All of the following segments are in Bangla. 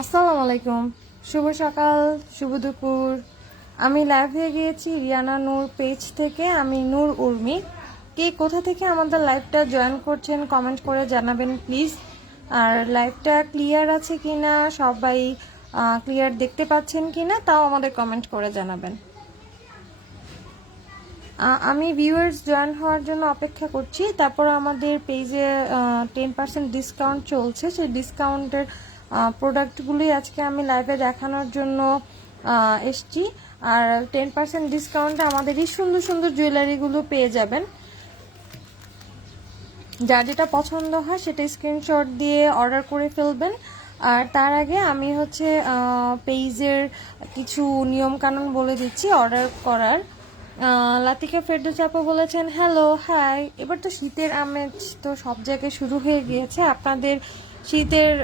আসসালামু আলাইকুম, শুভ সকাল, শুভ দুপুর। আমি লাইভে গিয়েছি রিয়ানা নূর পেজ থেকে। আমি নূর উর্মি। কে কোথা থেকে আমাদের লাইভটা জয়েন করছেন কমেন্ট করে জানাবেন প্লিজ। আর লাইভটা ক্লিয়ার আছে কিনা, সবাই ক্লিয়ার দেখতে পাচ্ছেন কিনা তাও আমাদের কমেন্ট করে জানাবেন। আমি ভিউয়ার্স জয়েন হওয়ার জন্য অপেক্ষা করছি। তারপর আমাদের পেজে 10% ডিসকাউন্ট চলছে, সেই ডিসকাউন্টের প্রোডাক্টগুলি আজকে আমি লাইভে দেখানোর জন্য এসছি। আর 10% ডিসকাউন্টে আমাদের এই সুন্দর সুন্দর জুয়েলারিগুলো পেয়ে যাবেন। যার যেটা পছন্দ হয় সেটা স্ক্রিনশট দিয়ে অর্ডার করে ফেলবেন। আর তার আগে আমি পেজের কিছু নিয়মকানুন বলে দিচ্ছি অর্ডার করার। লাতিকা ফেরদৌস আপু বলেছেন হ্যালো হাই। এবার তো শীতের আমেজ তো সব জায়গায় শুরু হয়ে গিয়েছে। আপনাদের শীতের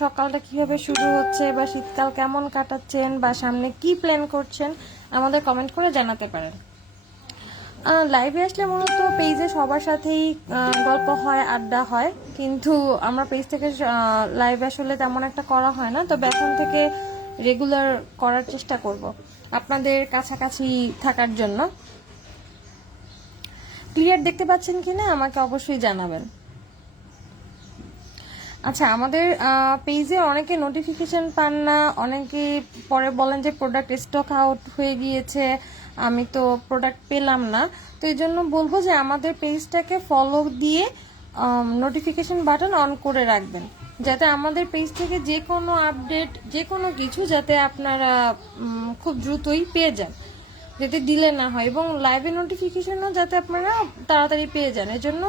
সকালটা কিভাবে শুরু হচ্ছে, বা শীতকাল কেমন কাটাচ্ছেন, বা সামনে কি প্ল্যান করছেন আমাদের কমেন্ট করে জানাতে পারেন। লাইভে আসলে মূলত পেজে সবার সাথেই গল্প হয়, আড্ডা হয়, কিন্তু আমরা পেজ থেকে লাইভ আসলে তেমন একটা করা হয় না। তবে এখন থেকে রেগুলার করার চেষ্টা করব আপনাদের কাছাকাছি থাকার জন্য। ক্লিয়ার দেখতে পাচ্ছেন কিনা আমাকে অবশ্যই জানাবেন। আচ্ছা, আমাদের পেজে অনেকে নোটিফিকেশন পান না, অনেকে পরে বলেন যে প্রোডাক্ট স্টক আউট হয়ে গিয়েছে, আমি তো প্রোডাক্ট পেলাম না। তো এই জন্য বলবো যে আমাদের পেজটাকে ফলো দিয়ে নোটিফিকেশন বাটন অন করে রাখবেন, যাতে আমাদের পেজ থেকে যে কোনো আপডেট, যে কোনো কিছু যাতে আপনারা খুব দ্রুতই পেয়ে যান, যাতে ডিলে না হয়, এবং লাইভে নোটিফিকেশনও যাতে আপনারা তাড়াতাড়ি পেয়ে যান। এজন্য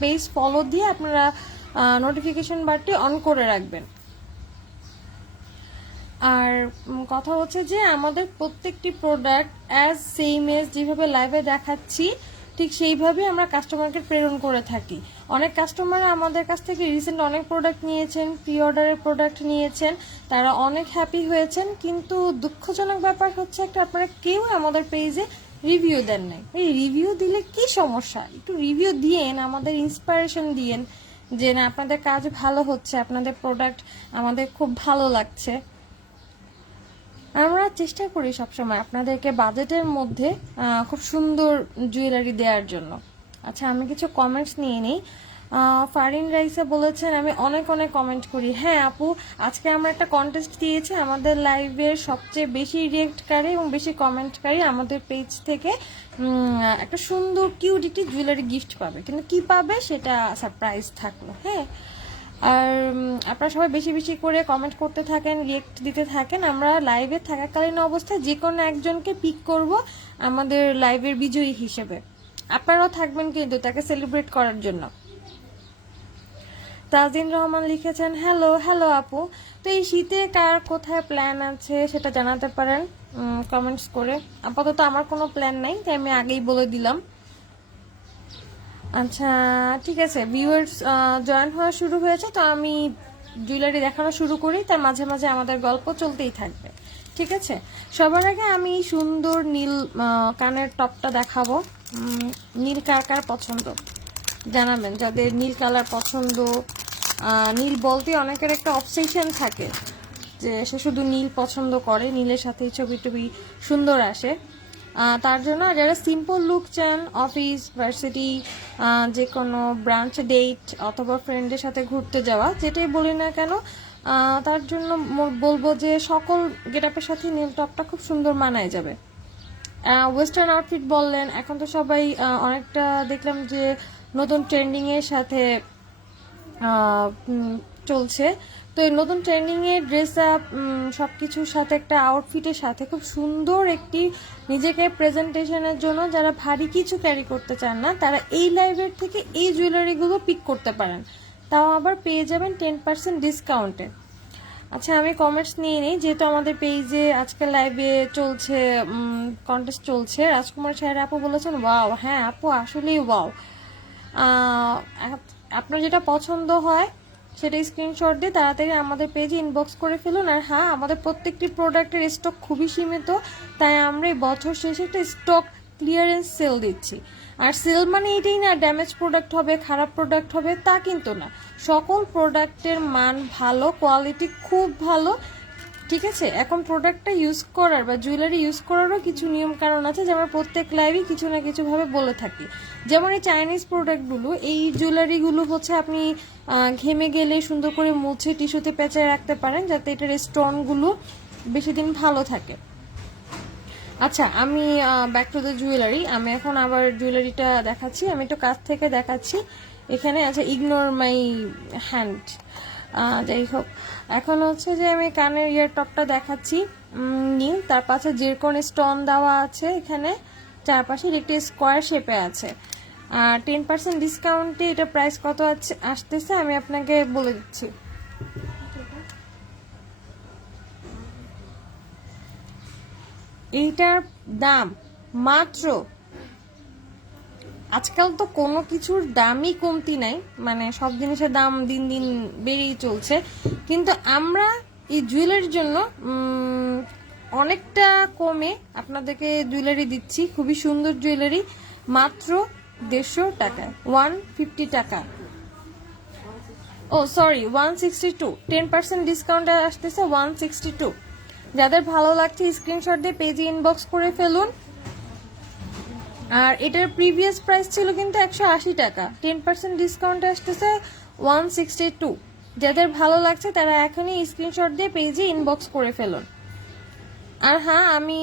পেজ ফলো দিয়ে আপনারা নোটিফিকেশন বারটি অন করে রাখবেন। আর কথা হচ্ছে যে আমাদের প্রত্যেকটি প্রোডাক্ট অ্যাজ সেম এজ যেভাবে লাইভে দেখাচ্ছি ঠিক সেইভাবে আমরা কাস্টমারকে প্রেরণ করে থাকি। অনেক কাস্টমার আমাদের কাছ থেকে রিসেন্ট অনেক প্রোডাক্ট নিয়েছেন, প্রি অর্ডারের প্রোডাক্ট নিয়েছেন, তারা অনেক হ্যাপি হয়েছেন। কিন্তু দুঃখজনক ব্যাপার হচ্ছে একটা, আপনারা কেউ আমাদের পেজে রিভিউ দেন নাই। এই রিভিউ দিলে কি সমস্যা? একটু রিভিউ দিয়েন, আমাদের ইন্সপিরেশন দিয়েন যে না আপনাদের কাজ ভালো হচ্ছে, আপনাদের প্রোডাক্ট আমাদের খুব ভালো লাগছে। আমরা চেষ্টা করি সবসময় আপনাদেরকে বাজেটের মধ্যে খুব সুন্দর জুয়েলারি দেওয়ার জন্য। আচ্ছা, আমি কিছু কমেন্টস নিয়ে নিই। ফারিন রাইসা বলেছেন আমি অনেক অনেক কমেন্ট করি। হ্যাঁ আপু, আজকে আমরা একটা কন্টেস্ট দিয়েছি, আমাদের লাইভের সবচেয়ে বেশি রিয়েক্টকারী এবং বেশি কমেন্টকারী আমাদের পেজ থেকে একটা সুন্দর কিউট একটি জুয়েলারি গিফট পাবে। কিন্তু কি পাবে সেটা সারপ্রাইজ থাকলো। হ্যাঁ, আর আপনারা সবাই বেশি বেশি করে কমেন্ট করতে থাকেন, রিয়েক্ট দিতে থাকেন। আমরা লাইভে থাকাকালীন অবস্থায় যে কোনো একজনকে পিক করব আমাদের লাইভের বিজয়ী হিসেবে। আপনারাও থাকবেন কিন্তু তাকে সেলিব্রেট করার জন্য। তাজিন রহমান লিখেছেন হ্যালো হ্যালো আপু। তো এই শীতে কার কোথায় প্ল্যান আছে সেটা জানাতে পারেন কমেন্টস করে। আপাতত আমার কোনো প্ল্যান নাই, তাই আমি আগেই বলে দিলাম। আচ্ছা ঠিক আছে, ভিউয়ার্স জয়েন হওয়া শুরু হয়েছে, তো আমি জুয়েলারি দেখানো শুরু করি, তার মাঝে মাঝে আমাদের গল্প চলতেই থাকবে। ঠিক আছে, সবার আগে আমি সুন্দর নীল কানের টপটা দেখাবো। নীল কার কার পছন্দ জানাবেন, যাদের নীল কালার পছন্দ। নীল বলতে অনেকের একটা অবসেশন থাকে যে সে শুধু নীল পছন্দ করে, নীলের সাথে ছবি টবি সুন্দর আসে। তার জন্য যারা সিম্পল লুক চান, অফিস, ভার্সিটি, যে কোনো ব্রাঞ্চ ডেট অথবা ফ্রেন্ডের সাথে ঘুরতে যাওয়া, যেটাই বলি না কেন, তার জন্য বলবো যে সকল গেটআপের সাথে নীল টপটা খুব সুন্দর মানায় যাবে। ওয়েস্টার্ন আউটফিট বললেন, এখন তো সবাই অনেকটা দেখলাম যে নতুন ট্রেন্ডিংয়ের সাথে চলছে। তো এই নতুন ট্রেন্ডিংয়ে ড্রেস আপ সব কিছুর সাথে একটা আউটফিটের সাথে খুব সুন্দর একটি নিজেকে প্রেজেন্টেশনের জন্য যারা ভারী কিছু ক্যারি করতে চান না, তারা এই লাইভের থেকে এই জুয়েলারিগুলো পিক করতে পারেন, তাও আবার পেয়ে যাবেন 10% ডিসকাউন্টে। আচ্ছা, আমি কমেন্টস নিয়ে নিই, যেহেতু আমাদের পেজে আজকে লাইভে চলছে, কন্টেস্ট চলছে। রাজকুমার সাহের আপু বলেছেন ওয়াও। হ্যাঁ আপু, আসলেই ওয়াও। আপনার যেটা পছন্দ হয় সেটা স্ক্রিনশট দিয়ে তাড়াতাড়ি আমাদের পেজে ইনবক্স করে ফেলুন। আর হ্যাঁ, আমাদের প্রত্যেকটি প্রোডাক্টের স্টক খুবই সীমিত, তাই আমরা এই বছর শেষে একটা স্টক ক্লিয়ারেন্স সেল দিচ্ছি। আর সেল মানে এটাই না ড্যামেজ প্রোডাক্ট হবে, খারাপ প্রোডাক্ট হবে, তা কিন্তু না। সকল প্রোডাক্টের মান ভালো, কোয়ালিটি খুব ভালো, ঠিক আছে। এখন প্রোডাক্টটা ইউজ করার বা জুয়েলারি ইউজ করারও কিছু নিয়ম কারণ আছে, যেমন প্রত্যেক লাইভে কিছু না কিছু ভাবে বলে থাকি। যেমন এই চাইনিজ প্রোডাক্টগুলো, এই জুয়েলারিগুলো হচ্ছে আপনি ঘেমে গেলে সুন্দর করে মুছে টিস্যুতে পেঁচায় রাখতে পারেন, যাতে এটার স্টোনগুলো বেশি দিন ভালো থাকে। আচ্ছা, আমি ব্যাক টু দ্য জুয়েলারি। আমি এখন আবার জুয়েলারিটা দেখাচ্ছি, আমি একটু কাছ থেকে দেখাচ্ছি। এখানে আছে ইগনোর মাই হ্যান্ড। যাই হোক, এখন হচ্ছে যে আমি কানের ইয়ার টপটা দেখাচ্ছি নীল, তার পাশে জিরকন স্টোন দেওয়া আছে, এখানে চারপাশে একটি স্কোয়ার শেপে আছে। আর 10% ডিসকাউন্টে এটা প্রাইস কত আসতেছে আমি আপনাকে বলে দিচ্ছি। এইটার দাম মাত্র, আজকাল তো কোনো কিছুর দামই কমতি নাই, মানে সব জিনিসের দাম দিন দিন বেড়েই চলছে, কিন্তু আমরা এই জুয়েলারির জন্য অনেকটা কমে আপনাদেরকে জুয়েলারি দিচ্ছি। খুবই সুন্দর জুয়েলারি, মাত্র 150 টাকায়, 150 টাকা। ও সরি, 162, 10% ডিসকাউন্টে আসতেছে 162। যাদের ভালো লাগছে স্ক্রিনশট দিয়ে পেজে ইনবক্স করে ফেলুন। আর এটার প্রিভিয়াস প্রাইস ছিল কিন্তু 180 টাকা, 10% ডিসকাউন্ট আসতেছে 162। যাদের ভালো লাগছে তারা এখনই স্ক্রিনশট দিয়ে পেজে ইনবক্স করে ফেলুন। আর হ্যাঁ, আমি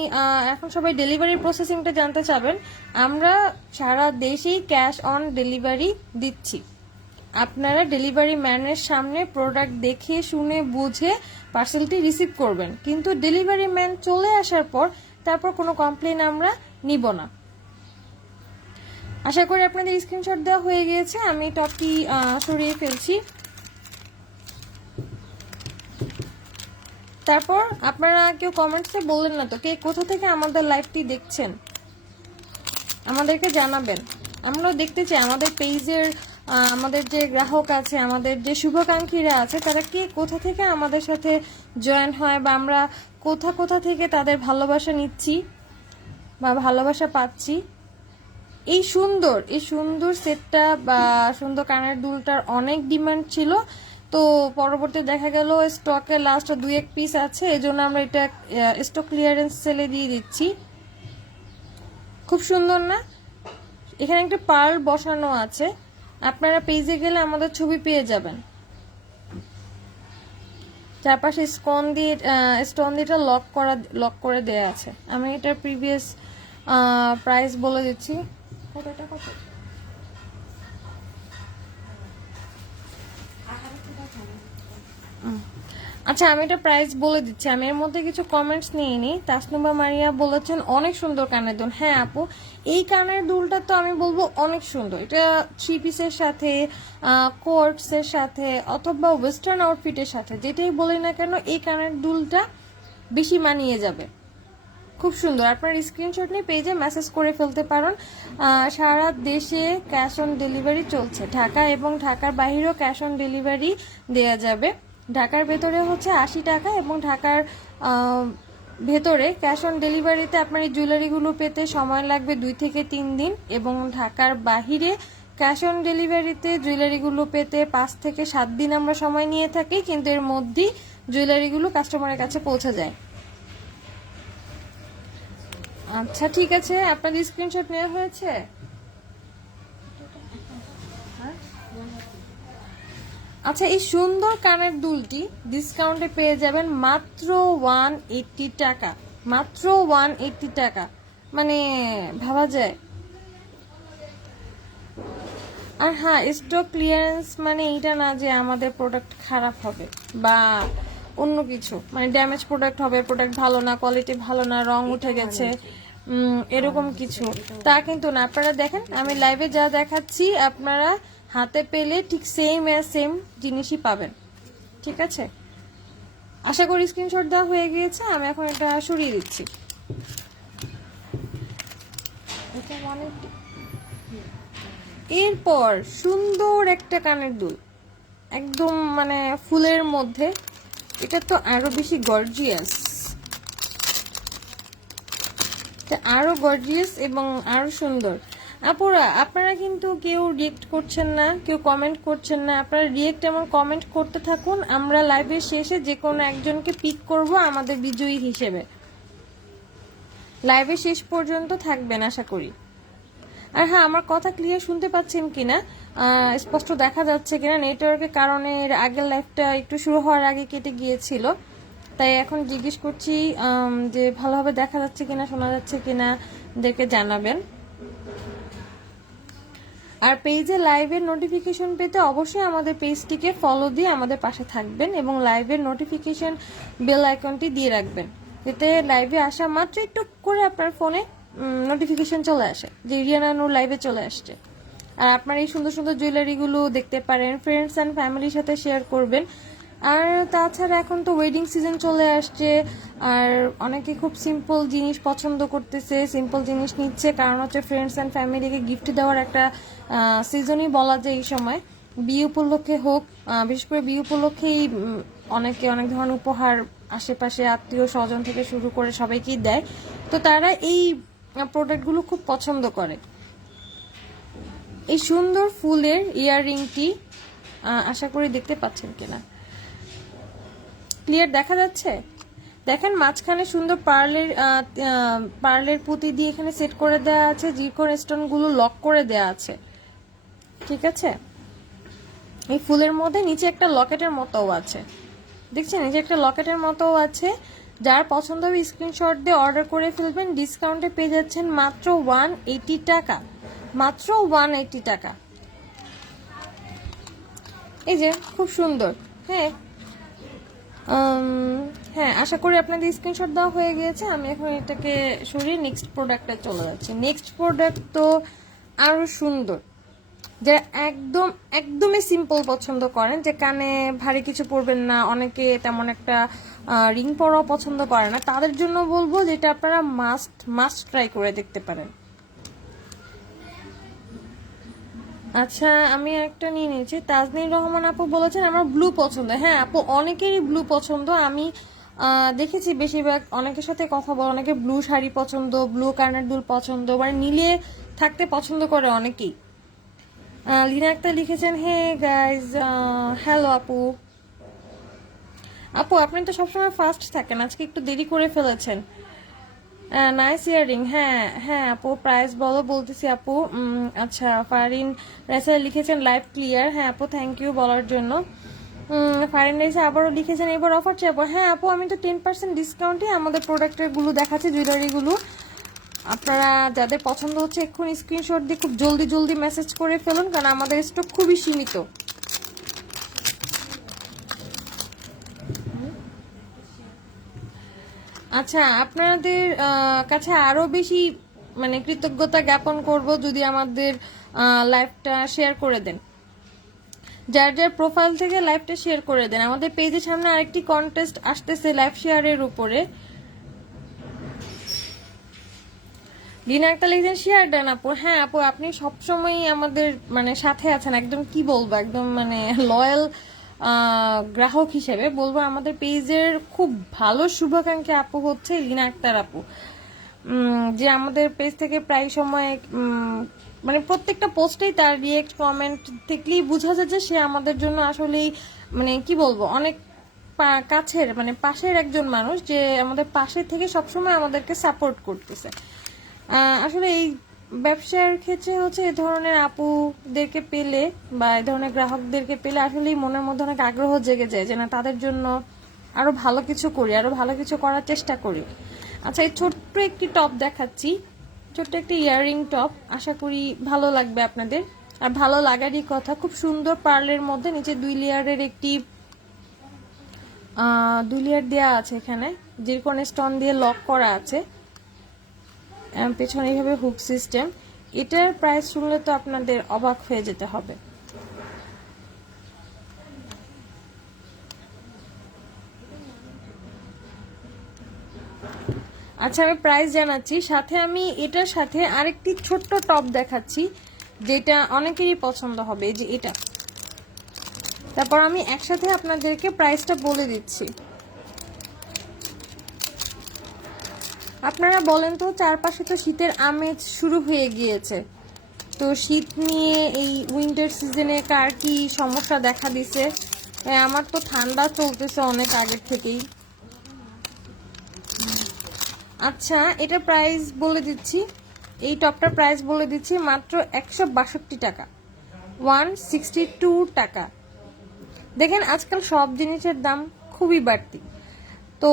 এখন সবাই ডেলিভারি প্রসেসিংটা জানতে চাবেন। আমরা সারা দেশেই ক্যাশ অন ডেলিভারি দিচ্ছি। আপনারা ডেলিভারি ম্যানের সামনে প্রোডাক্ট দেখে শুনে বুঝে পার্সেলটি রিসিভ করবেন, কিন্তু ডেলিভারি ম্যান চলে আসার পর তারপর কোনো কমপ্লেন আমরা নিব না। আশা করি আপনাদের স্ক্রিনশট দেওয়া হয়ে গিয়েছে। আমি টপটি সরিয়ে ফেলছি। তারপর আপনারা কেউ কমেন্টসে বললেন না তো, কে কোথা থেকে আমাদের লাইভটি দেখছেন আমাদেরকে জানাবেন। আমরাও দেখতে চাই আমাদের পেজের আমাদের যে গ্রাহক আছে, আমাদের যে শুভাকাঙ্ক্ষীরা আছে, তারা কে কোথা থেকে আমাদের সাথে জয়েন হয়, বা আমরা কোথা কোথা থেকে তাদের ভালোবাসা নিচ্ছি বা ভালোবাসা পাচ্ছি। এই সুন্দর সেটটা বা সুন্দর কানের দুলটার অনেক ডিমান্ড ছিল, তো পরবর্তী দেখা গেল স্টকে লাস্ট 2-1 পিস আছে, এই জন্য আমরা এটা স্টক ক্লিয়ারেন্স সেলে দিয়ে দিচ্ছি। খুব সুন্দর না? এখানে একটা পার্ল বসানো আছে, আপনারা পেজে গেলে আমাদের ছবি পেয়ে যাবেন। চারপাশে স্টোন দিয়ে এটা লক করে দেয়া আছে। আমি এটার প্রিভিয়াস প্রাইস বলে দিচ্ছি। কতটা কত? আচ্ছা, আমি এটা প্রাইস বলে দিচ্ছি। আমি এর মধ্যে কিছু কমেন্টস নিয়ে নিই। তাসনুবা মারিয়া বলেছেন অনেক সুন্দর কানের দুল। হ্যাঁ আপু, এই কানের দুলটা তো আমি বলবো অনেক সুন্দর। এটা 3 পিসের সাথে, কোটসের সাথে, অথবা ওয়েস্টার্ন আউটফিটের সাথে, যেটাই বলি না কেন এই কানের দুলটা বেশি মানিয়ে যাবে। খুব সুন্দর। আপনার স্ক্রিনশট নিয়ে পেজে মেসেজ করে ফেলতে পারেন। সারা দেশে ক্যাশ অন ডেলিভারি চলছে, ঢাকা এবং ঢাকার বাইরেও ক্যাশ অন ডেলিভারি দেয়া যাবে। ঢাকার ভেতরে হচ্ছে 80 টাকা, এবং ঢাকার ভেতরে ক্যাশ অন ডেলিভারিতে আপনার এই জুয়েলারিগুলো পেতে সময় লাগবে 2 থেকে 3 দিন, এবং ঢাকার বাহিরে ক্যাশ অন ডেলিভারিতে জুয়েলারিগুলো পেতে 5 থেকে 7 দিন আমরা সময় নিয়ে থাকি, কিন্তু এর মধ্যেই জুয়েলারিগুলো কাস্টমারের কাছে পৌঁছে যায়। আচ্ছা ঠিক আছে, আপনাদের স্ক্রিনশট নেওয়া হয়েছে? আচ্ছা, এই সুন্দর কানের দুলটি ডিসকাউন্টে পেয়ে যাবেন মাত্র 180 টাকা, মাত্র 180 টাকা। মানে ভাবা যায়। আর হ্যাঁ, স্টক ক্লিয়ারেন্স মানে এইটা না যে আমাদের প্রোডাক্ট খারাপ হবে বা অন্য কিছু, মানে ড্যামেজ প্রোডাক্ট হবে, প্রোডাক্ট ভালো না, কোয়ালিটি ভালো না, রং উঠে গেছে, এরকম কিছু তা কিন্তু না। আপনারা দেখেন আমি লাইভে যা দেখাচ্ছি আপনারা হাতে পেলে ঠিক সেম জিনিসই পাবেন, ঠিক আছে। আশা করি স্ক্রিনশট দেওয়া হয়ে গিয়েছে। আমি এখন এটা সরিয়ে দিচ্ছি। এরপর সুন্দর একটা কানের দুল, একদম মানে ফুলের মধ্যে। এটা তো আরো বেশি গর্জিয়াস, আরো গর্জিয়াস এবং আরো সুন্দর। আপুরা আপনারা কিন্তু কেউ রিয়েক্ট করছেন না, কেউ কমেন্ট করছেন না। আপনারা রিয়েক্ট এবং কমেন্ট করতে থাকুন, আমরা লাইভের শেষে যে কোনো একজনকে পিক করব আমাদের বিজয়ী হিসেবে। লাইভের শেষ পর্যন্ত থাকবেন আশা করি। আর হ্যাঁ, আমার কথা ক্লিয়ার শুনতে পাচ্ছেন কিনা, স্পষ্ট দেখা যাচ্ছে কিনা, নেটওয়ার্কের কারণে এর আগের লাইভটা একটু শুরু হওয়ার আগে কেটে গিয়েছিল, তাই এখন জিজ্ঞেস করছি যে ভালোভাবে দেখা যাচ্ছে কিনা, শোনা যাচ্ছে কিনা, দেখে জানাবেন। আর পেজে লাইভের নোটিফিকেশন পেতে অবশ্যই আমাদের পেজটিকে ফলো দিয়ে আমাদের পাশে থাকবেন এবং লাইভের নোটিফিকেশন বেল আইকনটি দিয়ে রাখবেন, যাতে লাইভে আসা মাত্র একটু করে আপনার ফোনে নোটিফিকেশন চলে আসে যে রিয়ানা নূর লাইভে চলে আসছে। আর আপনার এই সুন্দর সুন্দর জুয়েলারিগুলো দেখতে পারেন, ফ্রেন্ডস অ্যান্ড ফ্যামিলির সাথে শেয়ার করবেন। আর তাছাড়া এখন তো ওয়েডিং সিজন চলে আসছে, আর অনেকে খুব সিম্পল জিনিস পছন্দ করতেছে, সিম্পল জিনিস নিচ্ছে, কারণ হচ্ছে ফ্রেন্ডস অ্যান্ড ফ্যামিলিকে গিফট দেওয়ার একটা সিজনই বলা যায় এই সময়। বিয়ে উপলক্ষে হোক, বিশেষ করে বিয়ে উপলক্ষেই অনেকে অনেক ধরনের উপহার আশেপাশে আত্মীয় স্বজন থেকে শুরু করে সবাইকেই দেয়, তো তারা এই প্রোডাক্টগুলো খুব পছন্দ করে। এই সুন্দর ফুলের ইয়াররিংটি আশা করি দেখতে পাচ্ছেন কিনা, ক্লিয়ার দেখা যাচ্ছে? দেখেন মাঝখানে সুন্দর পার্লের পুঁতি দিয়ে এখানে সেট করে দেওয়া আছে, জিরকন স্টোনগুলো লক করে দেওয়া আছে, ঠিক আছে। এই ফুলের মধ্যে নিচে একটা লকেটের মতোও আছে, দেখছেন নিচে একটা লকেটের মতোও আছে। যার পছন্দ হবে স্ক্রিনশট দিয়ে অর্ডার করে ফেলবেন। ডিসকাউন্টে পেয়ে যাচ্ছেন মাত্র 180 টাকা, মাত্র 180 টাকা। এই যে খুব সুন্দর। হ্যাঁ হ্যাঁ, আশা করি আপনাদের স্ক্রিনশট দেওয়া হয়ে গিয়েছে। আমি এখন এটাকে সরিয়ে নেক্সট প্রোডাক্টে চলে যাচ্ছি। নেক্সট প্রোডাক্ট তো আরো সুন্দর, যারা একদমই সিম্পল পছন্দ করেন, যে কানে ভারী কিছু পরবেন না, অনেকে তেমন একটা রিং পরাও পছন্দ করে না, তাদের জন্য বলবো যেটা আপনারা মাস্ট ট্রাই করে দেখতে পারেন। আচ্ছা, আমি একটা নিয়ে নিয়েছি। তাজনীর রহমান আপু বলেছেন আমার ব্লু পছন্দ। হ্যাঁ আপু, অনেকেরই ব্লু পছন্দ। আমি দেখেছি বেশিরভাগ অনেকের সাথে কথা বলে, অনেকে ব্লু শাড়ি পছন্দ, ব্লু কানের দুল পছন্দ, মানে মিলিয়ে থাকতে পছন্দ করে অনেকেই। লিনা আক্তার লিখেছেন হে গাইজ, হ্যালো আপু। আপু আপনি তো সবসময় ফাস্ট থাকেন, আজকে একটু দেরি করে ফেলেছেন। Nice earring. হ্যাঁ হ্যাঁ আপু, প্রাইস বলো। বলতেছি আপু। আচ্ছা, ফারিন রাইসা লিখেছেন লাইভ ক্লিয়ার। হ্যাঁ আপু, থ্যাংক ইউ বলার জন্য। ফারিন রাইসা আবারও লিখেছেন এবার অফার চাইবো। হ্যাঁ আপু, আমি তো 10% ডিসকাউন্টে আমাদের প্রোডাক্টের গুলো দেখাচ্ছি, জুয়েলারিগুলো। আপনারা যাদের পছন্দ হচ্ছে এক্ষুনি স্ক্রিনশট দিয়ে খুব জলদি মেসেজ করে ফেলুন, কারণ আমাদের স্টক খুবই সীমিত। আচ্ছা, আপনাদের কাছে আরো বেশি মানে কৃতজ্ঞতা জ্ঞাপন করব যদি আমাদের লাইভটা শেয়ার করে দেন, যার যার প্রোফাইল থেকে লাইভটা শেয়ার করে দেন। আমাদের পেজের সামনে আরেকটি কন্টেস্ট আসতেছে লাইভ শেয়ারের উপরে। দিন একটা লিখছেন শেয়ার দেন আপু। হ্যাঁ আপু, আপনি সবসময় আমাদের মানে সাথে আছেন, একদম কি বলবো, একদম মানে লয়াল গ্রাহক হিসেবে বলবো। আমাদের পেজের খুব ভালো শুভাকাঙ্ক্ষী আপু হচ্ছে লিনা আক্তার আপু, যে আমাদের পেজ থেকে প্রায় সময় মানে প্রত্যেকটা পোস্টেই তার রিয়েক্ট কমেন্ট থেকেই বোঝা যায় যে সে আমাদের জন্য আসলেই মানে কি বলবো অনেক কাছের মানে পাশের একজন মানুষ, যে আমাদের পাশে থেকে সবসময় আমাদেরকে সাপোর্ট করতেছে। আসলে এই ব্যবসার ক্ষেত্রে হচ্ছে এ ধরনের আপুদেরকে পেলে বা এই ধরনের গ্রাহকদেরকে পেলে আসলেই মনের মধ্যে অনেক আগ্রহ জেগে যায় যে না, তাদের জন্য আরো ভালো কিছু করি, আরো ভালো কিছু করার চেষ্টা করি। আচ্ছা, এই ছোট্ট একটি টপ দেখাচ্ছি, ছোট্ট একটি ইয়াররিং টপ, আশা করি ভালো লাগবে আপনাদের। আর ভালো লাগারই কথা, খুব সুন্দর পার্লের মধ্যে নিচে 2 লেয়ারের একটি 2 লেয়ার দেওয়া আছে, এখানে জিরকন স্টোন দিয়ে লক করা আছে, পেছনে এইভাবে হুক সিস্টেম। এটার প্রাইস শুনলে তো আপনাদের অবাক হয়ে যেতে হবে। আচ্ছা, আমি প্রাইস জানাচ্ছি, সাথে আমি এটার সাথে আরেকটি ছোট্ট টপ দেখাচ্ছি যেটা অনেকেরই পছন্দ হবে, যে এটা। তারপর আমি একসাথে আপনাদেরকে প্রাইসটা বলে দিচ্ছি। আপনারা বলেন তো, চারপাশে তো শীতের আমেজ শুরু হয়ে গিয়েছে, তো শীত নিয়ে এই উইন্টার সিজনে কার কি সমস্যা দেখা দিছে? আমার তো ঠান্ডা চলতেছে অনেক আগের থেকেই। আচ্ছা, এটা প্রাইস বলে দিচ্ছি, এই টপটার প্রাইস বলে দিচ্ছি মাত্র 162 টাকা, 162 টাকা। দেখেন আজকাল সব জিনিসের দাম খুবই বাড়তি, তো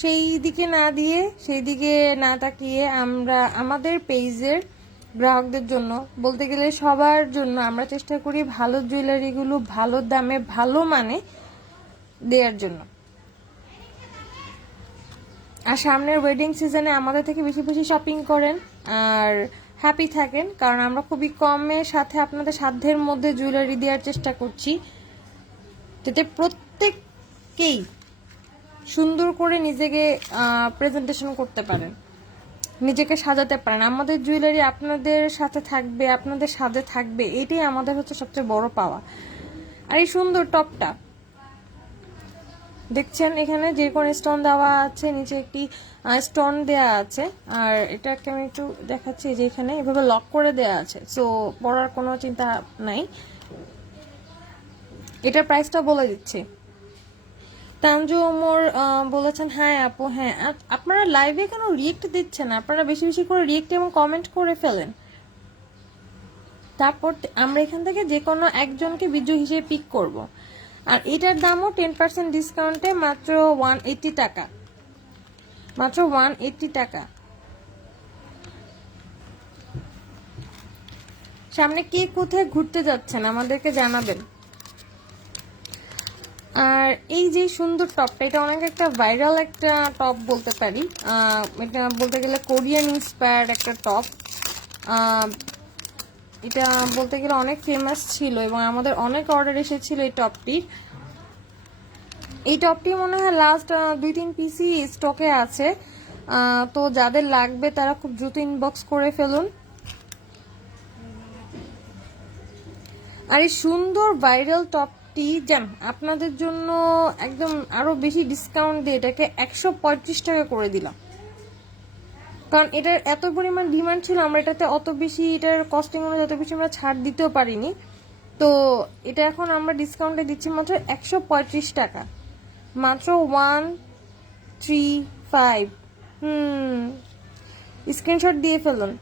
সেই দিকে না দিয়ে, সেই দিকে না তাকিয়ে আমরা আমাদের পেজের গ্রাহকদের জন্য, বলতে গেলে সবার জন্য আমরা চেষ্টা করি ভালো জুয়েলারিগুলো ভালো দামে ভালো মানে দেওয়ার জন্য। আর সামনের ওয়েডিং সিজনে আমাদের থেকে বেশি বেশি শপিং করেন আর হ্যাপি থাকেন, কারণ আমরা খুবই কমের সাথে আপনাদের সাধ্যের মধ্যে জুয়েলারি দেওয়ার চেষ্টা করছি, যাতে প্রত্যেককেই সুন্দর করে নিজেকে প্রেজেন্টেশন করতে পারেন, নিজেকে সাজাতে পারেন। আমাদের জুয়েলারি আপনাদের সাথে থাকবে, আপনাদের সাথে থাকবে, এটাই আমাদের হচ্ছে সবচেয়ে বড় পাওয়া। আর এই সুন্দর টপটা দেখছেন, এখানে যে কোনো স্টোন দেওয়া আছে, নিচে একটি স্টোন দেওয়া আছে, আর এটাকে আমি একটু দেখাচ্ছি যে এখানে এভাবে লক করে দেওয়া আছে, সো পরার কোনো চিন্তা নাই। এটার প্রাইসটা বলে দিচ্ছি। তানজু ওমর বলেছেন হ্যাঁ আপু, হ্যাঁ আপনারা লাইভে কেন রিয়েক্ট দিচ্ছেন? আপনারা বেশি বেশি করে রিয়েক্ট এবং কমেন্ট করে ফেলেন, তারপর আমরা এখান থেকে যে কোনো একজনকে বিজয়ী হিসেবে পিক করব। আর এটার দামও 10% ডিসকাউন্টে মাত্র 180 টাকা, মাত্র 180 টাকা। সামনে কে কোথায় ঘুরতে যাচ্ছেন আমাদেরকে জানাবেন। আর এই যে সুন্দর টপটা, এটা অনেক একটা ভাইরাল একটা টপ বলতে পারি, এটা বলতে গেলে কোরিয়ান ইন্সপায়ার্ড একটা টপ। এটা বলতে গেলে অনেক ফেমাস ছিল এবং আমাদের অনেক অর্ডার এসেছিল এই টপটির। এই টপটি মনে হয় লাস্ট 2-3 পিসই স্টকে আছে, তো যাদের লাগবে তারা খুব দ্রুত ইনবক্স করে ফেলুন। আর এই সুন্দর ভাইরাল টপটি জান আপনাদের জন্য একদম আরো বেশি ডিসকাউন্ট দিয়ে এটাকে 135 টাকা করে দিলাম, কারণ এটার এত পরিমাণ ডিমান্ড ছিল, আমরা এটাতে অত বেশি, এটার কস্টিং অনুযায়ী যত বেশি আমরা ছাড় দিতেও পারিনি, তো এটা এখন আমরা ডিসকাউন্টে দিচ্ছি মাত্র 135 টাকা, মাত্র 135। স্ক্রিনশট দিয়ে ফেলুন।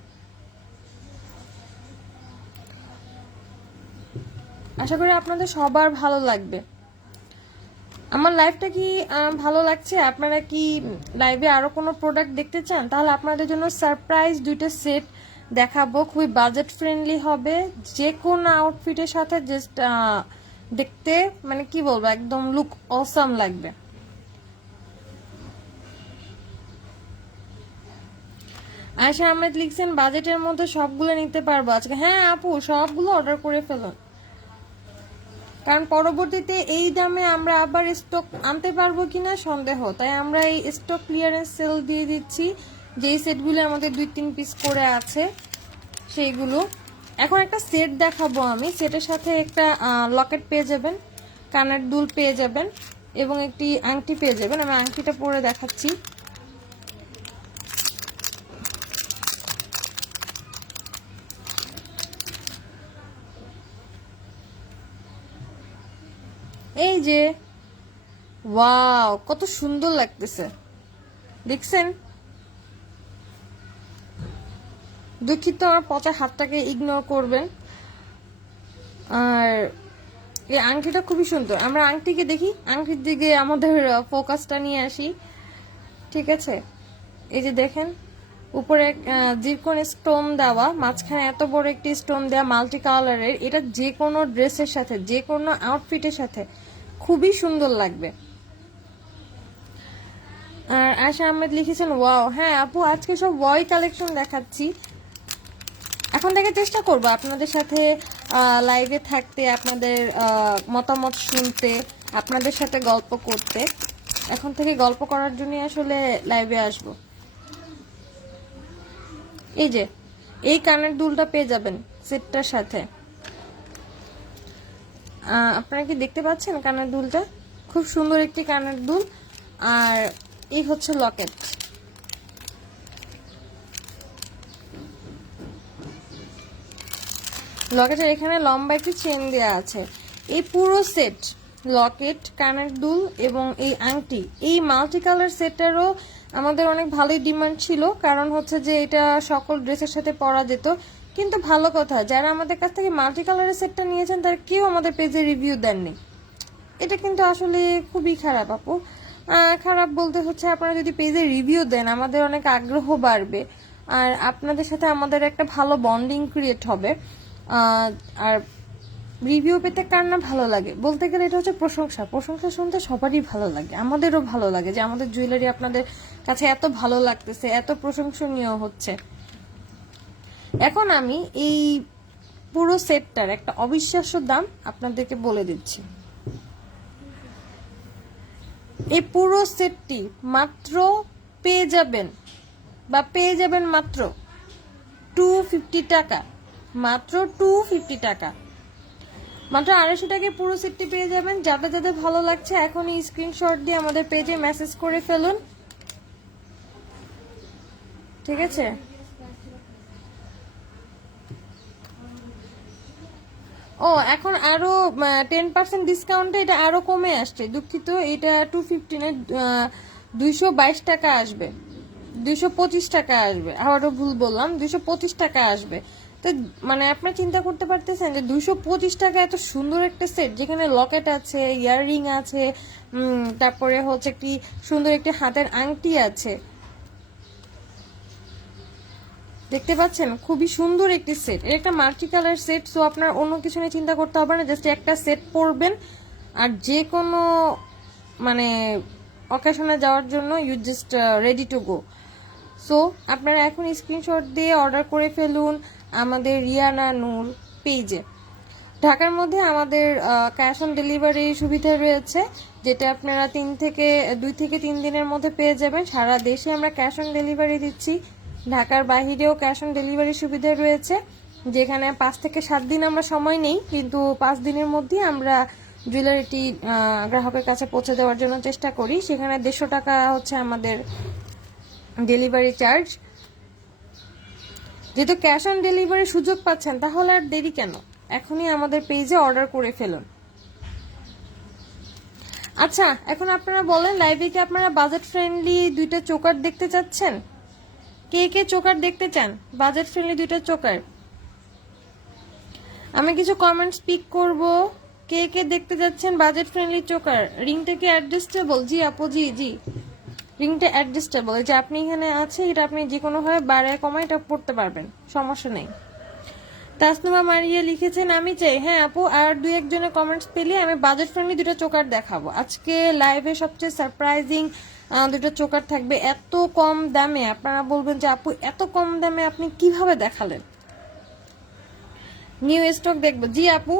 আশা করি আপনাদের সবার ভালো লাগবে। আমার লাইভটা কি ভালো লাগছে? আপনারা কি লাইভে আরো কোনো প্রোডাক্ট দেখতে চান? তাহলে আপনাদের জন্য সারপ্রাইজ 2টা সেট দেখাবো, খুবই বাজেট ফ্রেন্ডলি হবে, যে কোনো আউটফিটের সাথে জাস্ট দেখতে মানে কি বলবো, একদম লুক অসাম লাগবে। আশা আহমেদ লিখছেন বাজেটের মধ্যে সবগুলো নিতে পারবো আজকে। হ্যাঁ আপু, সবগুলো অর্ডার করে ফেলুন, কারণ পরবর্তীতে এই দামে আমরা আবার স্টক আনতে পারবো কিনা সন্দেহ, তাই আমরা এই স্টক ক্লিয়ারেন্স সেল দিয়ে দিচ্ছি। যেই সেটগুলো আমাদের 2-3 পিস করে আছে সেইগুলো। এখন একটা সেট দেখাবো আমি, সেটের সাথে একটা লকেট পেয়ে যাবেন, কানের দুল পেয়ে যাবেন এবং একটি আংটি পেয়ে যাবেন। আমি আংটিটা পরে দেখাচ্ছি। এই যে ওয়াও, কত সুন্দর লাগতেছে দেখছেন। দুঃখিত, আমার পচা হাতটাকে ইগনোর করবেন। আর এই আংটিটা খুবই সুন্দর, আমরা আংটিকে দেখি, আংটির দিকে আমাদের ফোকাসটা নিয়ে আসি, ঠিক আছে। এই যে দেখেন উপরে জিরকন স্টোন দেওয়া, মাঝখানে এত বড় একটি স্টোন দেওয়া মাল্টি কালারের, এটা যে কোনো ড্রেসের সাথে যে কোনো আউটফিটের সাথে খুবই সুন্দর লাগবে। আর আশা আহমেদ লিখেছেন ওয়াও। হ্যাঁ আপু, আজকে সব ওয়াই কালেকশন দেখাচ্ছি। এখন থেকে চেষ্টা করব আপনাদের সাথে লাইভে থাকতে, আপনাদের মতামত শুনতে, আপনাদের সাথে গল্প করতে। এখন থেকে গল্প করার জন্য আসলে লাইভে আসব। এই যে এই কানের দুলটা পেয়ে যাবেন সেটটার সাথে। আপনারা কি দেখতে পাচ্ছেন কানের দুলটা? খুব সুন্দর একটি কানের দুল। আর এই হচ্ছে লকেট। লকেটের এখানে লম্বা একটি চেন দেওয়া আছে। এই পুরো সেট লকেট, কানের দুল এবং এই আংটি, এই মাল্টি কালার সেটটারও আমাদের অনেক ভালোই ডিমান্ড ছিল, কারণ হচ্ছে যে এটা সকল ড্রেসের সাথে পরা যেত। কিন্তু ভালো কথা, যারা আমাদের কাছ থেকে মাল্টি কালারের সেটটা নিয়েছেন তারা কেউ আমাদের পেজে রিভিউ দেননি। এটা কিন্তু আসলে খুবই খারাপ আপু। খারাপ বলতে হচ্ছে আপনারা যদি পেজে রিভিউ দেন আমাদের অনেক আগ্রহ বাড়বে, আর আপনাদের সাথে আমাদের একটা ভালো বন্ডিং ক্রিয়েট হবে। আর রিভিউ পেতে কার না ভালো লাগে, বলতে গেলে এটা হচ্ছে প্রশংসা। প্রশংসা শুনতে সবারই ভালো লাগে, আমাদেরও ভালো লাগে যে আমাদের জুয়েলারি আপনাদের কাছে এত ভালো লাগতেছে, এত প্রশংসনীয় হচ্ছে। এখন আমি এই পুরো সেটটার একটা অবিশ্বাস্য দাম আপনাদেরকে বলে দিচ্ছি। এই পুরো সেটটি মাত্র পেয়ে যাবেন মাত্র 250 টাকা, মাত্র 250 টাকা, মাত্র 250 টাকায় পুরো সেটটি পেয়ে যাবেন। যাদের যাদের ভালো লাগছে এখন এই স্ক্রিনশট দিয়ে আমাদের পেজে মেসেজ করে ফেলুন, ঠিক আছে? ও এখন আরো 10% ডিসকাউন্টে এটা আরো কমে আসছে, দুঃখিত। এটা 250 না, 222 টাকা আসবে, 225 টাকা আসবে। আবারও ভুল বললাম, 225 টাকা আসবে। তো মানে আপনারা চিন্তা করতে পারতেছেন যে 225 টাকা এত সুন্দর একটা সেট, যেখানে লকেট আছে, ইয়াররিং আছে, তারপরে হচ্ছে একটি সুন্দর একটি হাতের আংটি আছে, দেখতে পাচ্ছেন খুবই সুন্দর একটি সেট। এটা একটা মাল্টি কালার সেট, সো আপনার অন্য কিছু নিয়ে চিন্তা করতে হবে না, জাস্ট একটা সেট পরবেন আর যে কোনো মানে অকেশনে যাওয়ার জন্য you just ready to go. So আপনারা এখন স্ক্রিনশট দিয়ে অর্ডার করে ফেলুন আমাদের রিয়ানা নূর পেজে। ঢাকার মধ্যে আমাদের ক্যাশ অন ডেলিভারি সুবিধা রয়েছে, যেটা আপনারা 2 থেকে 3 দিনের মধ্যে পেয়ে যাবেন। সারা দেশে আমরা ক্যাশ অন ডেলিভারি দিচ্ছি, ঢাকার বাহিরেও ক্যাশ অন ডেলিভারি সুবিধা রয়েছে, যেখানে 5 থেকে 7 দিন আমরা সময় নেই, কিন্তু 5 দিনের মধ্যে আমরা জুয়েলারিটি গ্রাহকের কাছে পৌঁছে দেওয়ার জন্য চেষ্টা করি। সেখানে 150 টাকা হচ্ছে আমাদের ডেলিভারি চার্জ। যেহেতু ক্যাশ অন ডেলিভারি সুযোগ পাচ্ছেন, তাহলে আর দেরি কেন, এখনই আমাদের পেজে অর্ডার করে ফেলুন। আচ্ছা, এখন আপনারা বলেন, লাইভে কি আপনারা বাজেট ফ্রেন্ডলি 2টা চোকার দেখতে চাচ্ছেন? কে কে চোকার দেখতে চান, বাজেট ফ্রেন্ডলি 2টা চোকার? আমি কিছু কমেন্টস পিক করব। কে কে দেখতে যাচ্ছেন বাজেট ফ্রেন্ডলি চোকার? রিংটা কি অ্যাডজাস্টেবল? জি আপু, জি জি, রিংটা অ্যাডজাস্টেবল। যে আপনি এখানে আছে, এটা আপনি যে কোনো ভাবে বাড়ায় কমায় এটা পড়তে পারবেন, সমস্যা নেই। তাসনুমা মারিয়া লিখেছেন আমি চাই। হ্যাঁ আপু, আর 2-1 জনের কমেন্টস পেলে আমি বাজেট ফ্রেন্ডলি 2টা চোকার দেখাবো। আজকে লাইভে সবচেয়ে সারপ্রাইজিং 2টা চোকার থাকবে এত কম দামে। আপনারা বলবেন যে আপু এত কম দামে আপনি কিভাবে দেখালেন? নিউ স্টক দেখবো, জি আপু।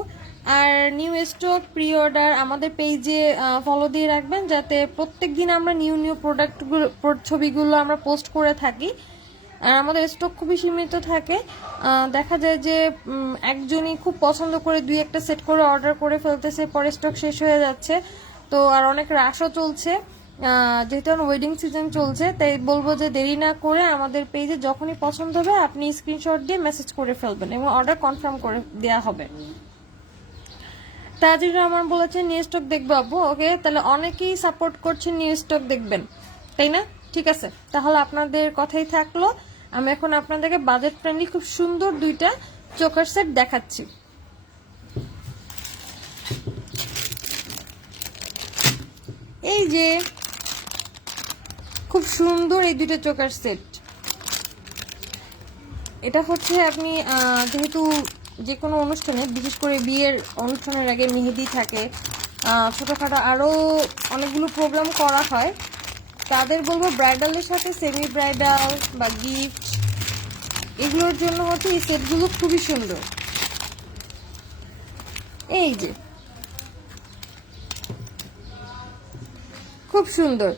আর নিউ স্টক প্রি অর্ডার আমাদের পেজে ফলো দিয়ে রাখবেন, যাতে প্রত্যেকদিন আমরা নিউ প্রোডাক্টগুলো ছবিগুলো আমরা পোস্ট করে থাকি। আর আমাদের স্টক খুবই সীমিত থাকে, দেখা যায় যে একজনই খুব পছন্দ করে 2-1টা সেট করে অর্ডার করে ফেলতেছে, পরে স্টক শেষ হয়ে যাচ্ছে। তো আর অনেক রাশও চলছে, যেহেতু ওয়েডিং সিজন চলছে, তাই বলবো যে দেরি না করে আমাদের পেজে যখনই পছন্দ হবে আপনি স্ক্রিনশট দিয়ে মেসেজ করে ফেলবেন এবং অর্ডার কনফার্ম করে দেওয়া হবে। তাজির রহমান বলেছেন নিউ স্টক দেখবো আপু। ওকে, তাহলে অনেকেই সাপোর্ট করছেন নিউ স্টক দেখবেন, তাই না? ঠিক আছে, তাহলে আপনাদের কথাই থাকলো। আমি এখন আপনাদেরকে বাজেট ফ্রেন্ডলি খুব সুন্দর 2টা চোকার সেট দেখাচ্ছি। এই যে খুব সুন্দর এই 2টা চোকার সেট। এটা হচ্ছে আপনি যেহেতু যে কোনো অনুষ্ঠানে, বিশেষ করে বিয়ের অনুষ্ঠানের আগে মেহেদি থাকে, ছোটোখাটো আরও অনেকগুলো প্রোগ্রাম করা হয়, তাদের বলবো ব্রাইডালের সাথে সেমি ব্রাইডাল বা গিফট, এগুলোর জন্য হচ্ছে এই সেটগুলো খুবই সুন্দর। এই যে খুব সুন্দর,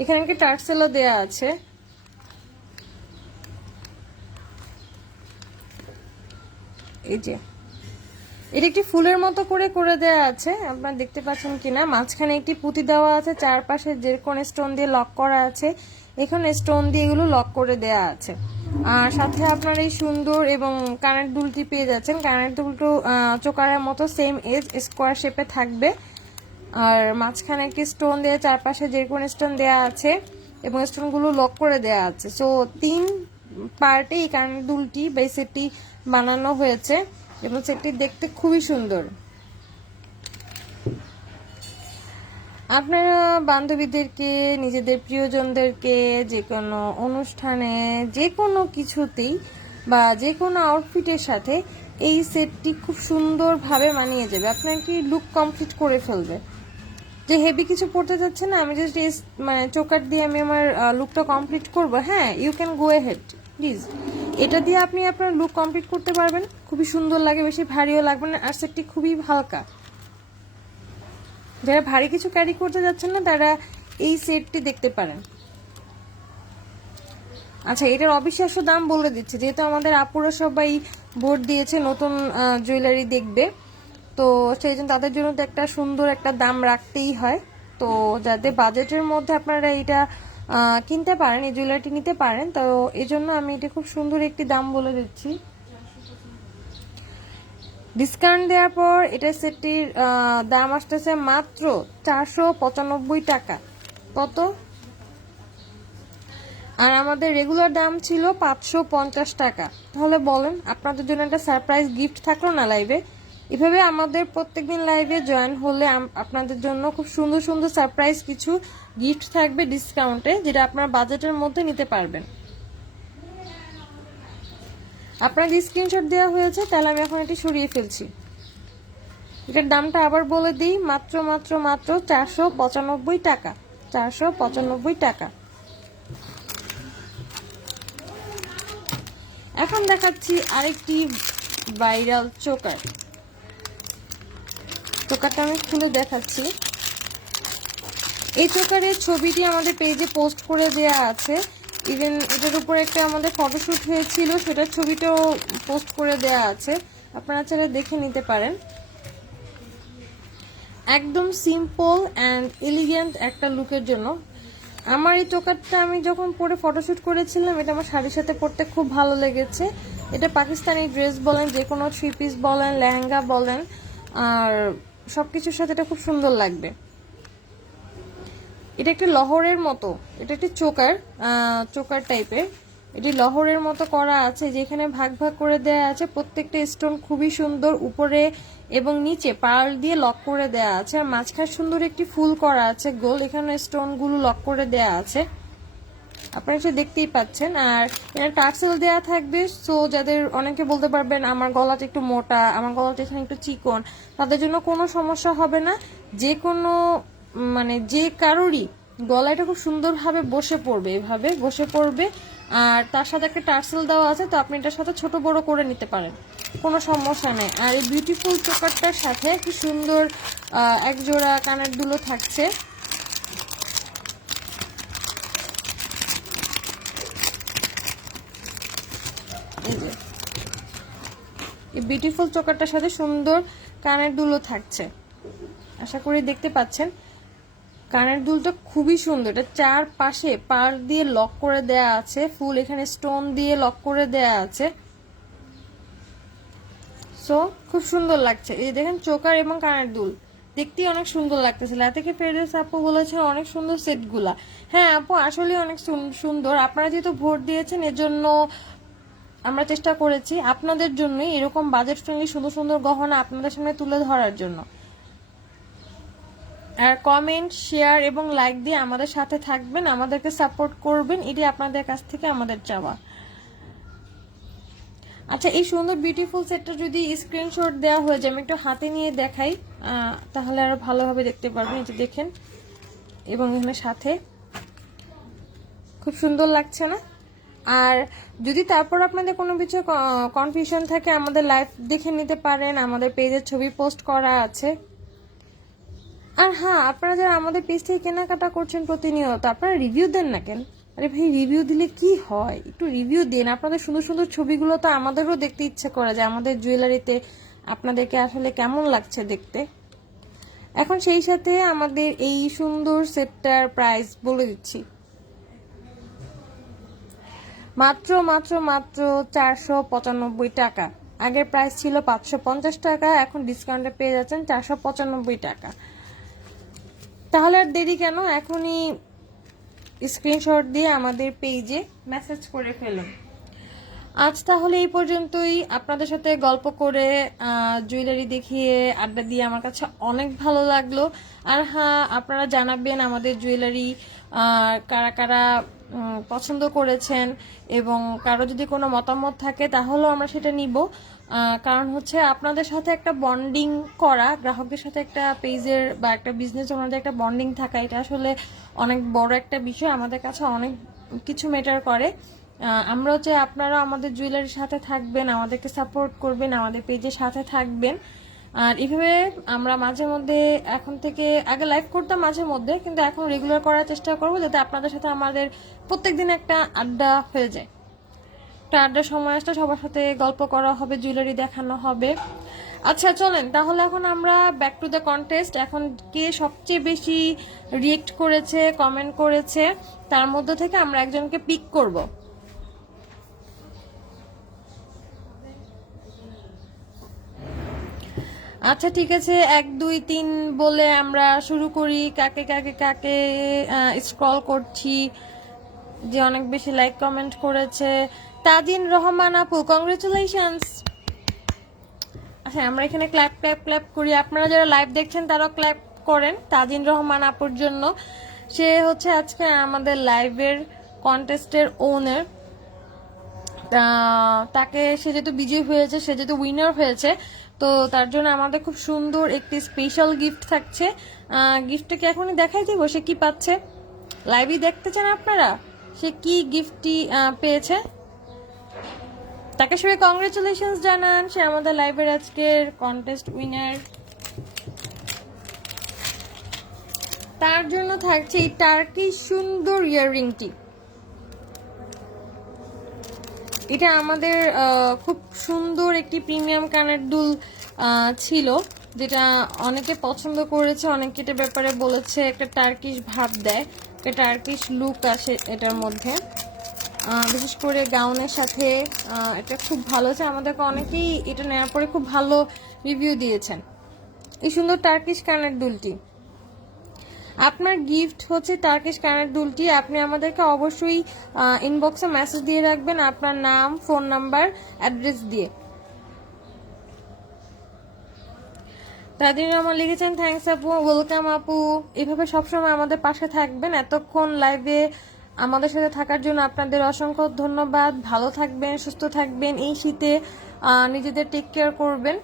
এখানে একটা টার্সেলও দেয়া আছে। এই যে এটা একটি ফুলের মতো করে দেওয়া আছে, আপনারা দেখতে পাচ্ছেন কিনা। মাঝখানে একটি পুঁতি দেওয়া আছে, চারপাশে জেরকন স্টোন দিয়ে লক করা আছে। এখানে স্টোন দিয়ে এগুলো লক করে দেয়া আছে। আর সাথে আপনার এই সুন্দর এবং কানের দুলটি পেয়ে যাচ্ছেন। কানের দুলটো চোকারের মতো সেম এজ স্কোয়ার শেপে থাকবে, আর মাঝখানে একটি স্টোন দেওয়া, চারপাশে যে কোনো স্টোন দেওয়া আছে এবং স্টোনগুলো লক করে দেওয়া আছে। সো 3 পার্টে এই কানের দুলটি বা সেটটি বানানো হয়েছে এবং সেটটি দেখতে খুবই সুন্দর। আপনারা বান্ধবীদেরকে, নিজেদের প্রিয়জনদেরকে যে কোনো অনুষ্ঠানে, যে কোনো কিছুতেই বা যে কোনো আউটফিটের সাথে এই সেটটি খুব সুন্দরভাবে মানিয়ে যাবে, আপনার কি লুক কমপ্লিট করে ফেলবে। যে হেভি কিছু পড়তে যাচ্ছে না, আমি জাস্ট মানে চোকার দিয়ে আমি আমার লুকটা কমপ্লিট করব, হ্যাঁ you can go head please. এটা দিয়ে আপনি আপনার লুক কমপ্লিট করতে পারবেন, খুবই সুন্দর লাগে, বেশি ভারীও লাগবে না, আর সেটটি খুবই হালকা। যারা ভারী কিছু ক্যারি করতে যাচ্ছেন না তারা এই সেটটি দেখতে পারেন। আচ্ছা, এটার অবিশ্বাস্য দাম বলে দিচ্ছে, যেহেতু আমাদের আপুরা সবাই ভোট দিয়েছে নতুন জুয়েলারি দেখবে, তো সেই জন্য তাদের জন্য তো একটা সুন্দর একটা দাম রাখতেই হয়। তো যাদের বাজেটের মধ্যে আপনারা এটা কিনতে পারেন, এই জুয়েলারিটি নিতে পারেন, তো এই জন্য আমি এটা খুব সুন্দর একটি দাম বলে দিচ্ছি। ডিসকাউন্ট দেওয়ার পর এটা সেটটির দাম আসতেছে মাত্র 495 টাকা। কত? আর আমাদের রেগুলার দাম ছিল 550 টাকা। তাহলে বলেন, আপনাদের জন্য একটা সারপ্রাইজ গিফট থাকলো না লাইভে? এভাবে আমাদের প্রত্যেকদিন লাইভে জয়েন হলে আপনাদের জন্য খুব সুন্দর সুন্দর সারপ্রাইজ কিছু গিফট থাকবে ডিসকাউন্টে, যেটা আপনার বাজেটের মধ্যে নিতে পারবেন। আপনাদের স্ক্রিনশট দেওয়া হয়েছে, তাহলে আমি এখন এটি সরিয়ে ফেলছি। এটার দামটা আবার বলে দিই, মাত্র মাত্র মাত্র 495 টাকা। 495 টাকা। এখন দেখাচ্ছি আরেকটি ভাইরাল চোকার। চোকারটা আমি খুলে দেখাচ্ছি। এই চোকারের ছবিটি আমাদের পেজে পোস্ট করে দেয়া আছে, ইভেন এটার উপরে একটা আমাদের ফটোশুট হয়েছিল, সেটার ছবিটাও পোস্ট করে দেয়া আছে, আপনারা চাইলে দেখে নিতে পারেন। একদম সিম্পল অ্যান্ড এলিগেন্ট একটা লুকের জন্য। আমার এই চোকারটা আমি যখন পরে ফটোশুট করেছিলাম, এটা আমার শাড়ির সাথে পরতে খুব ভালো লেগেছে। এটা পাকিস্তানি ড্রেস বলেন, যে কোনো 3 পিস বলেন, লেহেঙ্গা বলেন, আর সব কিছুর সাথে এটা খুব সুন্দর লাগবে। এটা একটি লহরের মতো, এটা একটি চোকার টাইপের, এটি লহরের মতো করা আছে, যেখানে ভাগ ভাগ করে দেয়া আছে। প্রত্যেকটা স্টোন খুবই সুন্দর, উপরে এবং নিচে পার্ল দিয়ে লক করে দেয়া আছে, আর মাঝখানে সুন্দর একটি ফুল করা আছে গোল, এখানে স্টোনগুলো লক করে দেয়া আছে, আপনারা এটা দেখতেই পাচ্ছেন। আর এখানে টার্সেল দেয়া থাকবে, সো যাদের অনেকে বলতে পারবেন আমার গলাটা একটু মোটা, আমার গলাটা এখানে একটু চিকন, তাদের জন্য কোনো সমস্যা হবে না। যে কোনো মানে যে কারোরই গলাটা খুব সুন্দরভাবে বসে পড়বে, এভাবে বসে পড়বে। আর তার সাথে একটা টার্সেল দেওয়া আছে, তো আপনি এটার সাথে ছোট বড় করে নিতে পারেন, কোনো সমস্যা নেই। আর এই বিউটিফুল চোকারটার সাথে কি সুন্দর এক জোড়া কানের দুলও থাকছে। এই বিউটিফুল চোকারটার সাথে সুন্দর কানের দুলও থাকছে, আশা করি দেখতে পাচ্ছেন। কানের দুলটা খুবই সুন্দর, এটা চারপাশে পার্ল দিয়ে লক করে দেয়া আছে, ফুল এখানে স্টোন দিয়ে লক করে দেয়া আছে, সো খুব সুন্দর লাগছে। এই দেখেন চোকার এবং কানের দুল দেখতেই অনেক সুন্দর লাগতেছে। লাতিকা ফেরদৌস আপু বলেছেন অনেক সুন্দর সেটগুলা। হ্যাঁ আপু, আসলে অনেক সুন্দর। আপনারা যেহেতু ভোট দিয়েছেন, এজন্য আমরা চেষ্টা করেছি আপনাদের জন্যই এরকম বাজেট ফ্রেন্ডলি সুন্দর সুন্দর গহনা আপনাদের সামনে তুলে ধরার জন্য। আর কমেন্ট, শেয়ার এবং লাইক দিয়ে আমাদের সাথে থাকবেন, আমাদেরকে সাপোর্ট করবেন, এটি আপনাদের কাছ থেকে আমাদের চাওয়া। আচ্ছা, এই সুন্দর বিউটিফুল সেটটা যদি স্ক্রিনশট দেওয়া হয়ে যায়, আমি একটু হাতে নিয়ে দেখাই, তাহলে আরো ভালোভাবে দেখতে পারবেন। এই যে দেখেন, এবং এখানে সাথে খুব সুন্দর লাগছে না? আর যদি তারপর আপনাদের কোনো কিছু কনফিউশন থাকে, আমাদের লাইভ দেখে নিতে পারেন, আমাদের পেজের ছবি পোস্ট করা আছে। আর হ্যাঁ, আপনারা যারা আমাদের পেজ থেকে কেনাকাটা করছেন প্রতিনিয়ত, আপনারা রিভিউ দেন না কেন? আরে ভাই, রিভিউ দিলে কি হয়? একটু রিভিউ দিন। আপনাদের সুন্দর সুন্দর ছবিগুলো তো আমাদেরও দেখতে ইচ্ছে করে যে আমাদের জুয়েলারিতে আপনাদেরকে আসলে কেমন লাগছে দেখতে। এখন সেই সাথে আমাদের এই সুন্দর সেটটার প্রাইস বলে দিচ্ছি। মাত্র মাত্র মাত্র 495 টাকা। আগের প্রাইস ছিল 550 টাকা, এখন ডিসকাউন্টে পেয়ে যাচ্ছেন 495 টাকা। তাহলে আর দেরি কেন, এখনই স্ক্রিনশট দিয়ে আমাদের পেজে মেসেজ করে ফেলুন। আজ তাহলে এই পর্যন্তই। আপনাদের সাথে গল্প করে জুয়েলারি দেখিয়ে আড্ডা দিয়ে আমার কাছে অনেক ভালো লাগলো। আর হ্যাঁ, আপনারা জানাবেন আমাদের জুয়েলারি কারা কারা পছন্দ করেছেন, এবং কারো যদি কোনো মতামত থাকে তাহলেও আমরা সেটা নিব। কারণ হচ্ছে আপনাদের সাথে একটা বন্ডিং করা, গ্রাহকদের সাথে একটা পেজের বা একটা বিজনেস ওনাদের একটা বন্ডিং থাকা, এটা আসলে অনেক বড় একটা বিষয়, আমাদের কাছে অনেক কিছু ম্যাটার করে। আমরাও চাই আপনারা আমাদের জুয়েলারির সাথে থাকবেন, আমাদেরকে সাপোর্ট করবেন, আমাদের পেজের সাথে থাকবেন। আর এইভাবে আমরা মাঝে মধ্যে, এখন থেকে, আগে লাইভ করতাম মাঝে মধ্যে, কিন্তু এখন রেগুলার করার চেষ্টা করবো, যাতে আপনাদের সাথে আমাদের প্রত্যেকদিন একটা আড্ডা হয়ে যায়। একটা আড্ডার সময় আসলে সবার সাথে গল্প করা হবে, জুয়েলারি দেখানো হবে। আচ্ছা চলেন তাহলে এখন আমরা ব্যাক টু দ্য কন্টেস্ট। এখন কে সবচেয়ে বেশি রিয়েক্ট করেছে, কমেন্ট করেছে, তার মধ্যে থেকে আমরা একজনকে পিক করব। আচ্ছা ঠিক আছে, 1 2 3 বলে আমরা শুরু করি। কাকে কাকে কাকে স্ক্রল করছি যে অনেক বেশি লাইক কমেন্ট করেছে। তাজিন রহমান আপু, কংগ্রেচুলেশনস। আচ্ছা আমরা এখানে ক্ল্যাপ ক্ল্যাপ ক্ল্যাপ করি, আপনারা যারা লাইভ দেখছেন তারাও ক্ল্যাপ করেন তাজিন রহমান আপুর জন্য। সে হচ্ছে আজকে আমাদের লাইভের কন্টেস্টের ওনার। তাকে, সে যেহেতু বিজয়ী হয়েছে, সে যেহেতু উইনার হয়েছে, তো তার জন্য আমাদের খুব সুন্দর একটি স্পেশাল গিফট থাকছে। গিফটটাকে এখনই দেখাই দিব সে কি পাচ্ছে। লাইভই দেখতে চান আপনারা সে কি গিফটটি পেয়েছে, তাকে সবাই কংগ্রেচুলেশনস জানান। সে আমাদের লাইভের আজকের কন্টেস্ট উইনার। তার জন্য থাকছে এই টার্কিশ সুন্দর ইয়াররিংটি। এটা আমাদের খুব সুন্দর একটি প্রিমিয়াম কানের দুল ছিল, যেটা অনেকে পছন্দ করেছে, অনেকে এটার ব্যাপারে বলেছে একটা টার্কিশ ভাব দেয়, একটা টার্কিশ লুক আসে এটার মধ্যে, বিশেষ করে গাউনের সাথে। এটা খুব ভালো আছে, আমাদেরকে অনেকেই এটা নেওয়ার পরে খুব ভালো রিভিউ দিয়েছেন। এই সুন্দর টার্কিশ কানের দুলটি, আপনার গিফট হচ্ছে টার্কিশ কানের দুলটি। আপনি আমাদেরকে অবশ্যই ইনবক্সে মেসেজ দিয়ে রাখবেন আপনার নাম, ফোন নাম্বার, অ্যাড্রেস দিয়ে। তাদের আমার লিখেছেন থ্যাঙ্কস আপু, ওয়েলকাম আপু। এভাবে সবসময় আমাদের পাশে থাকবেন। এতক্ষণ লাইভে আমাদের সাথে থাকার জন্য আপনাদের অসংখ্য ধন্যবাদ। ভালো থাকবেন, সুস্থ থাকবেন, এই শীতে নিজেদের টেক কেয়ার করবেন।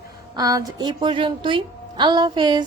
আজ এই পর্যন্তই, আল্লাহ হাফেজ।